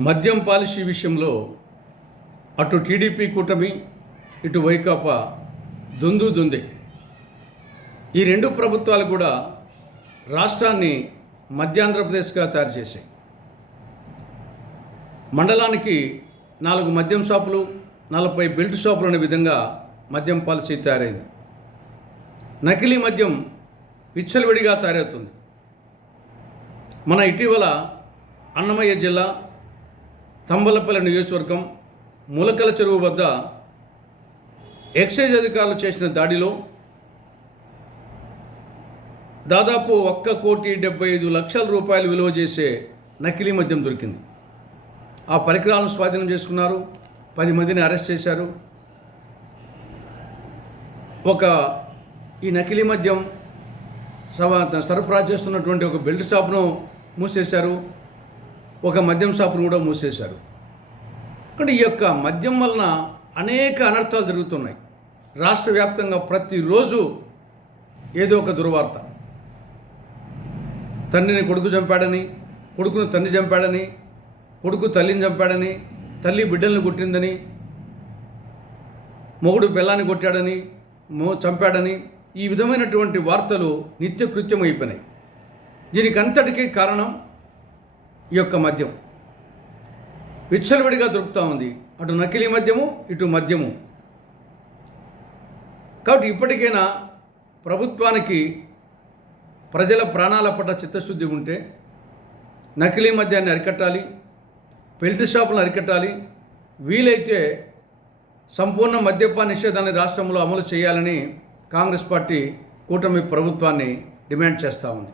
మద్యం పాలసీ విషయంలో అటు టీడీపీ కూటమి ఇటు వైకాపా దుందే. ఈ రెండు ప్రభుత్వాలు కూడా రాష్ట్రాన్ని మధ్యాంధ్రప్రదేశ్గా తయారు చేశాయి. మండలానికి 4 మద్యం షాపులు, 40 బెల్ట్ షాపులు అనే విధంగా మద్యం పాలసీ తయారైంది. నకిలీ మద్యం విచ్చలవిడిగా తయారవుతుంది. మన ఇటీవల అన్నమయ్య జిల్లా తంబలపల్లి నియోజకవర్గం ములకల చెరువు వద్ద ఎక్సైజ్ అధికారులు చేసిన దాడిలో దాదాపు 1,75,00,000 రూపాయలు విలువ చేసే నకిలీ మద్యం దొరికింది. ఆ పరికరాలను స్వాధీనం చేసుకున్నారు. 10 మందిని అరెస్ట్ చేశారు. ఈ నకిలీ మద్యం సరఫరా చేస్తున్నటువంటి ఒక బెల్ట్ షాప్ను మూసేశారు. ఒక మద్యం షాపును కూడా మూసేశారు. అంటే ఈ యొక్క మద్యం వలన అనేక అనర్థాలు జరుగుతున్నాయి. రాష్ట్ర వ్యాప్తంగా ప్రతిరోజు ఏదో ఒక దుర్వార్త. తండ్రిని కొడుకు చంపాడని, కొడుకును తండ్రి చంపాడని, కొడుకు తల్లిని చంపాడని, తల్లి బిడ్డలను కొట్టిందని, మొగుడు పిల్లాన్ని కొట్టాడని, చంపాడని, ఈ విధమైనటువంటి వార్తలు నిత్యకృత్యం అయిపోయినాయి. దీనికి అంతటికీ కారణం ఈ యొక్క మద్యం విచ్చలవిడిగా దొరుకుతూ ఉంది. అటు నకిలీ మద్యము, ఇటు మద్యము. కాబట్టి ఇప్పటికైనా ప్రభుత్వానికి ప్రజల ప్రాణాల పట్ల చిత్తశుద్ధి ఉంటే నకిలీ మద్యాన్ని అరికట్టాలి, బెల్ట్ షాపులను అరికట్టాలి, వీలైతే సంపూర్ణ మద్యపాన నిషేధాన్ని రాష్ట్రంలో అమలు చేయాలని కాంగ్రెస్ పార్టీ కూటమి ప్రభుత్వాన్ని డిమాండ్ చేస్తూ ఉంది.